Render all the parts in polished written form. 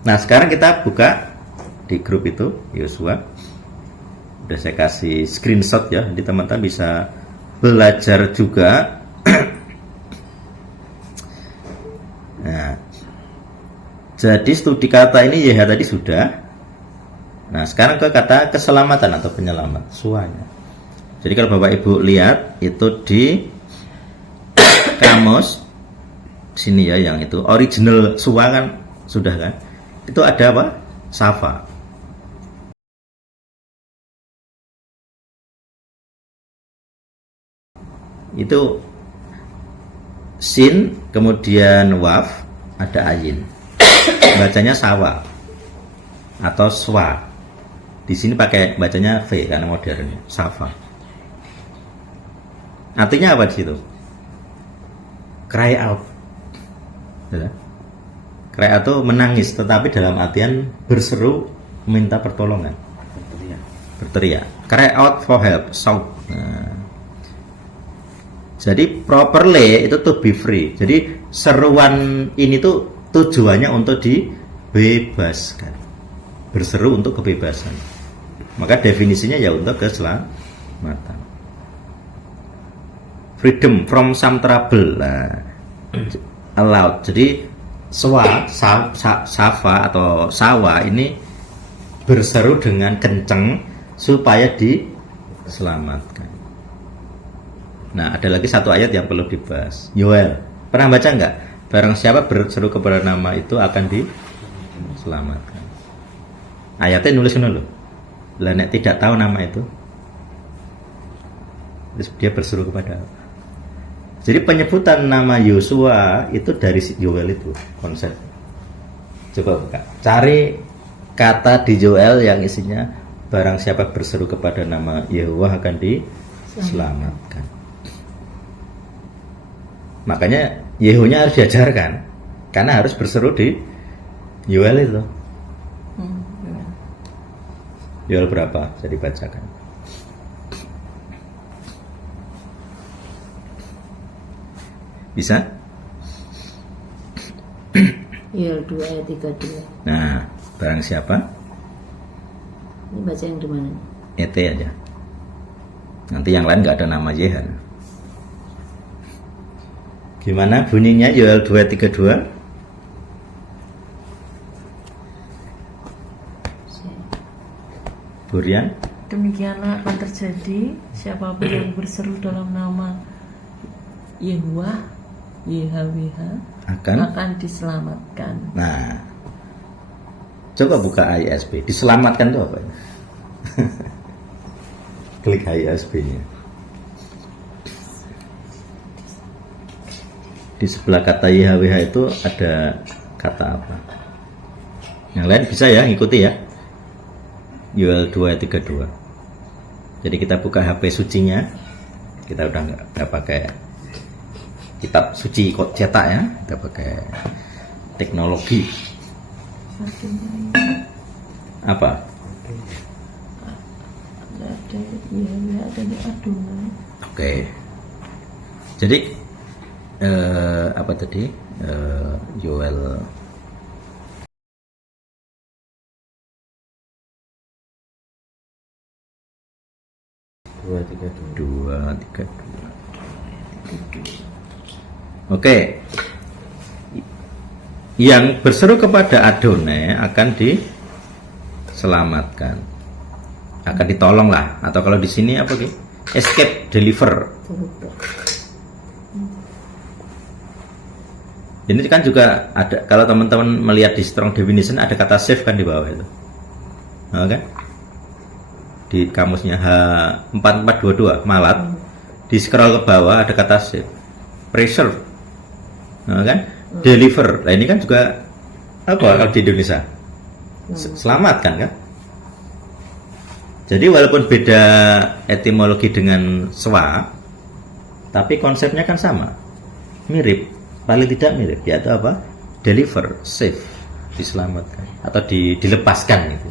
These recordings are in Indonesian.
Nah sekarang kita buka di grup itu Yosua. Udah saya kasih screenshot ya, jadi teman-teman bisa belajar juga. Nah, jadi studi kata ini YH tadi sudah. Nah sekarang ke kata keselamatan atau penyelamat, suanya. Jadi kalau Bapak Ibu lihat itu di kamus sini ya, yang itu original sua kan sudah kan, itu ada apa? Safa. Itu sin kemudian waf ada ayin, bacanya sawa atau swa. Di sini pakai bacanya v karena modern, safa. Artinya apa di situ? Cry out. Cry out itu menangis, tetapi dalam artian berseru minta pertolongan, berteriak. Cry out for help, shout. Nah, jadi properly itu to be free. Jadi seruan ini tuh tujuannya untuk dibebaskan, berseru untuk kebebasan. Maka definisinya ya untuk keselamatan. Freedom from some trouble. Nah, allowed. Jadi safa atau sawa ini berseru dengan kenceng supaya diselamatkan. Nah, ada lagi satu ayat yang perlu dibahas. Yoel, pernah baca nggak? Barang siapa berseru kepada nama itu akan diselamatkan. Ayatnya nulis dulu. Lah nek tidak tahu nama itu, terus dia berseru kepada. Jadi penyebutan nama Yosua itu dari Yoel itu konsep. Coba buka, cari kata di Yoel yang isinya barang siapa berseru kepada nama Yehova akan diselamatkan. Makanya Yehunya harus diajarkan karena harus berseru di Yoel itu. Yoel berapa? Jadi bacakan. Bisa? Yoel 2 ayat 32. Nah, barang siapa? Ini baca yang di mana? ET aja. Nanti yang lain nggak ada nama Yehan. Gimana bunyinya Yoel 2:32? Burian? Demikianlah akan terjadi siapapun yang berseru dalam nama Yehuwa, YHWH akan diselamatkan. Nah, coba buka ISB. Diselamatkan itu apa? Klik ISB-nya. Di sebelah kata YHWH itu ada kata apa? Yang lain bisa ya, ikuti ya. Yoel 2:32. Jadi kita buka HP sucinya. Kita udah nggak pakai kitab suci kok cetak ya, kita pakai teknologi. Apa? Ada di Adonai. Oke. Jadi apa tadi? Yoel 2:32. Oke. Yang berseru kepada Adonai akan diselamatkan. Akan ditolong lah, atau kalau di sini apa gitu? Escape, deliver. Ini kan juga ada, kalau teman-teman melihat di Strong Definition ada kata save kan di bawah itu. Oke. Di kamusnya H4422 Malat, di scroll ke bawah ada kata save, preserve, nah, kan, deliver. Nah ini kan juga apa kalau di Indonesia? Selamatkan kan? Jadi walaupun beda etimologi dengan swa, tapi konsepnya kan sama, mirip, paling tidak mirip, yaitu apa? Deliver, save, diselamatkan atau dilepaskan gitu.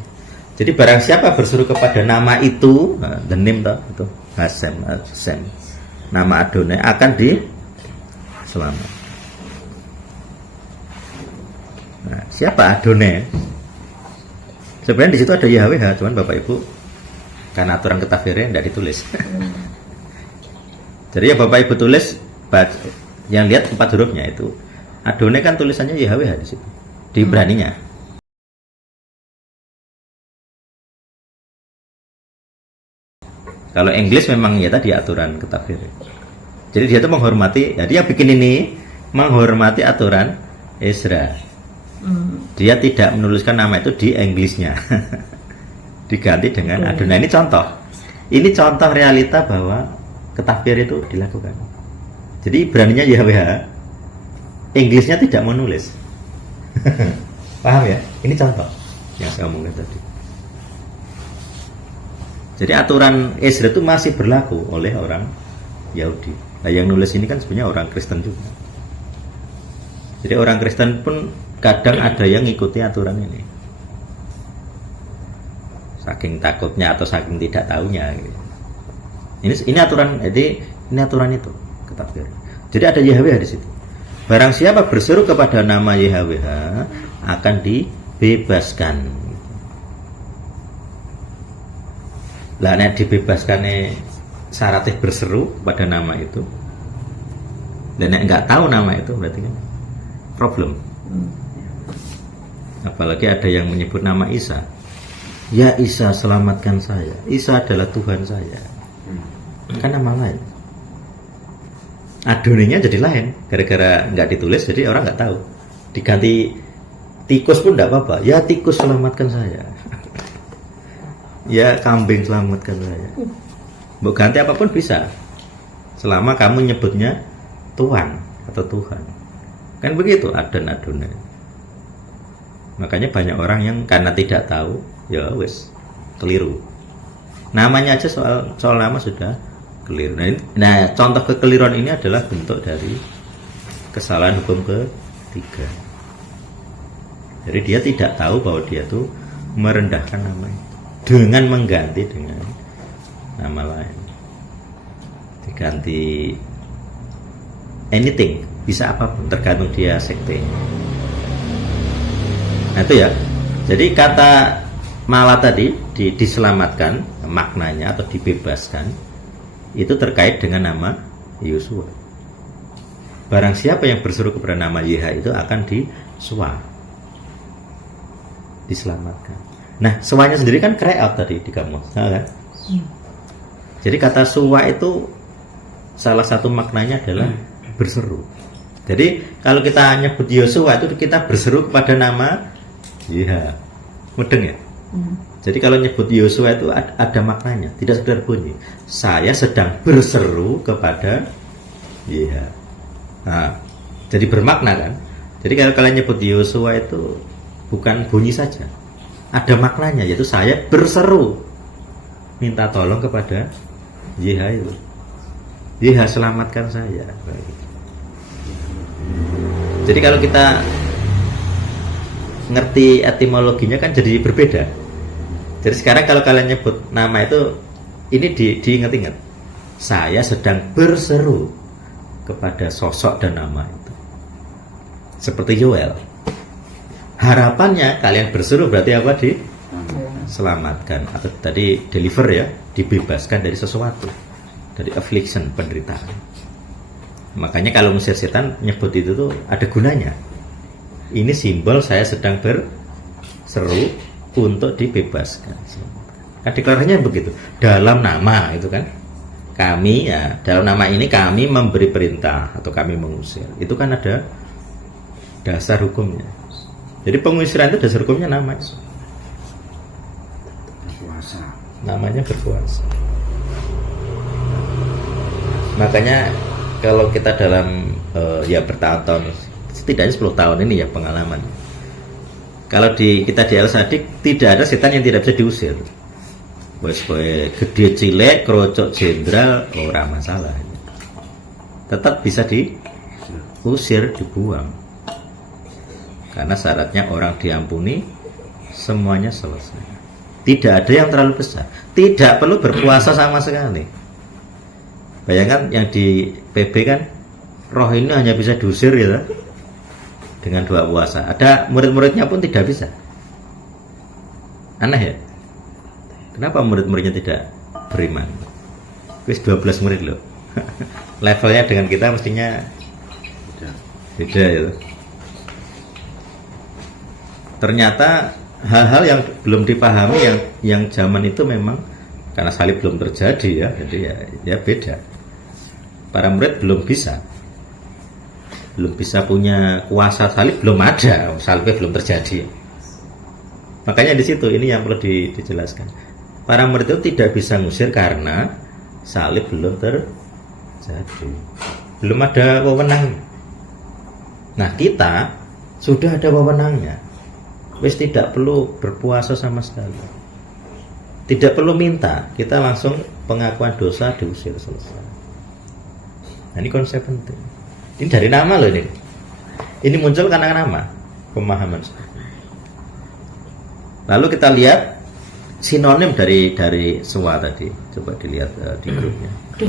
Jadi barang siapa berseru kepada nama itu, the name itu Hasem, nama Adonai akan diselamatkan. Nah, siapa Adonai? Sebenarnya di situ ada YHWH, cuman Bapak Ibu karena aturan ketafiran tidak ditulis. Jadi ya Bapak Ibu tulis, yang lihat 4 hurufnya itu Adonai kan tulisannya YHWH di situ, di Ibraninya. Kalau Inggris memang ya tadi aturan ketafiran. Jadi dia tuh menghormati, jadi yang bikin ini menghormati aturan Ezra. Dia tidak menuliskan nama itu di Inggrisnya. Diganti dengan Adonai. Ini contoh. Ini contoh realita bahwa ketafsir itu dilakukan. Jadi Ibraninya YHWH, Inggrisnya tidak menulis. Paham ya? Ini contoh yang saya omongin tadi. Jadi aturan Ezra itu masih berlaku oleh orang Yahudi. Nah, yang nulis ini kan sebenarnya orang Kristen juga. Jadi orang Kristen pun kadang ada yang ngikuti aturan ini, saking takutnya atau saking tidak tahunya. Ini aturan, jadi ini aturan itu ketafsir. Jadi ada YHWH di situ. Barang siapa berseru kepada nama YHWH akan dibebaskan. Lah nek dibebaskannya syaratnya berseru pada nama itu, dan nek nggak tahu nama itu berarti kan problem. Apalagi ada yang menyebut nama Isa. Ya Isa, selamatkan saya. Isa adalah Tuhan saya. Kan nama lain. Adonainya jadi lain. Gara-gara nggak ditulis, jadi orang nggak tahu. Diganti tikus pun nggak apa-apa. Ya tikus, selamatkan saya. Ya kambing, selamatkan saya. Mau ganti apapun bisa, selama kamu nyebutnya Tuhan atau Tuhan. Kan begitu Adonai. Makanya banyak orang yang karena tidak tahu, ya wes keliru. Namanya aja soal nama sudah keliru. Nah, contoh kekeliruan ini adalah bentuk dari kesalahan hukum ketiga. Jadi dia tidak tahu bahwa dia tuh merendahkan namanya dengan mengganti dengan nama lain. Diganti anything, bisa apapun, tergantung dia sekte. Nah itu ya. Jadi kata malah tadi diselamatkan, maknanya atau dibebaskan itu terkait dengan nama Yosua. Barang siapa yang berseru kepada nama YH itu akan disua, diselamatkan. Nah, suanya sendiri kan cry out tadi di kamus, kan? Jadi kata suwa itu salah satu maknanya adalah berseru. Jadi kalau kita nyebut Yosua itu kita berseru kepada nama YH. Mudeng ya? Jadi kalau nyebut Yosua itu ada maknanya, tidak sekedar bunyi. Saya sedang berseru kepada YH. Nah, jadi bermakna kan? Jadi kalau kalian nyebut Yosua itu bukan bunyi saja, ada maknanya, yaitu saya berseru minta tolong kepada YH itu. YH selamatkan saya. Jadi kalau kita ngerti etimologinya kan jadi berbeda. Jadi sekarang kalau kalian nyebut nama itu, ini diingat-ingat. Saya sedang berseru kepada sosok dan nama itu. Seperti Yoel. Harapannya kalian berseru berarti apa? Diselamatkan atau tadi deliver ya, dibebaskan dari sesuatu, dari affliction, penderitaan. Makanya kalau Mesir setan nyebut itu tuh ada gunanya. Ini simbol saya sedang berseru untuk dibebaskan. Kan deklarasinya begitu. Dalam nama itu kan, kami ya dalam nama ini kami memberi perintah atau kami mengusir. Itu kan ada dasar hukumnya. Jadi pengusiran itu dasar hukumnya nama. Berkuasa. Namanya berkuasa. Makanya kalau kita dalam ya bertahun-tahun, setidaknya 10 tahun ini ya pengalaman. Kalau kita di Al-Sadik tidak ada setan yang tidak bisa diusir. Wes kowe gede cilik, krocok jenderal, ora masalah. Tetap bisa diusir, dibuang. Karena syaratnya orang diampuni, semuanya selesai. Tidak ada yang terlalu besar. Tidak perlu berpuasa sama sekali. Bayangkan yang di PB kan, roh ini hanya bisa diusir ya. dengan 2 puasa. Ada murid-muridnya pun tidak bisa. Aneh ya? Kenapa murid-muridnya tidak beriman? Wis 12 murid loh. Levelnya dengan kita mestinya beda ya. Ternyata hal-hal yang belum dipahami yang zaman itu memang karena salib belum terjadi ya, jadi ya beda. Para murid belum bisa punya kuasa salib, belum ada, salibnya belum terjadi. Makanya di situ ini yang perlu dijelaskan. Para murid itu tidak bisa ngusir karena salib belum terjadi, belum ada wewenang. Nah kita sudah ada wewenangnya. Wis tidak perlu berpuasa sama sekali, tidak perlu minta, kita langsung pengakuan dosa diusir, selesai. Nah, ini konsep penting. Ini dari nama loh ini. Ini muncul karena nama, pemahaman. Lalu kita lihat sinonim dari sewa tadi. Coba dilihat di grupnya.